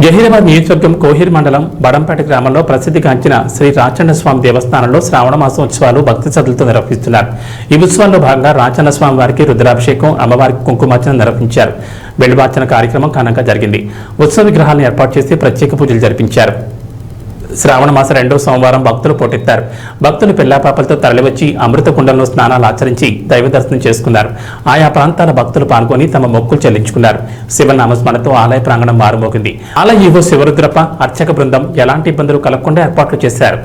జహీరాబాద్ నియోజకవర్గం కోహిర్ మండలం బడంపేట గ్రామంలో ప్రసిద్ధిగాంచిన శ్రీ రాచన్నస్వామి దేవస్థానంలో శ్రావణ మాసోత్సవాలు భక్తి శ్రద్ధలతో నిర్వహిస్తున్నారు. ఈ ఉత్సవాల్లో భాగంగా రాచన్నస్వామి వారికి రుద్రాభిషేకం, అమ్మవారికి కుంకుమార్చన నిర్వహించారు. బెల్లివార్చన కార్యక్రమం ఘనంగా జరిగింది. ఉత్సవ విగ్రహాలను ఏర్పాటు చేసి ప్రత్యేక పూజలు జరిపించారు. శ్రావణ మాస 2వ సోమవారం భక్తులు పోటెత్తారు. భక్తులు పిల్లాపాపలతో తరలివచ్చి అమృత కుండంలో స్నానాలు ఆచరించి దైవ దర్శనం చేసుకున్నారు. ఆయా ప్రాంతాల భక్తులు పాల్గొని తమ మొక్కులు చెల్లించుకున్నారు. శివనామస్మరణతో ఆలయ ప్రాంగణం మారుమోగింది. ఆలయ ఈవో శివరుద్రప్ప, అర్చక బృందం ఎలాంటి ఇబ్బందులు కలగకుండా ఏర్పాట్లు చేశారు.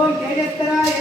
ఓం తేజస్కరాయ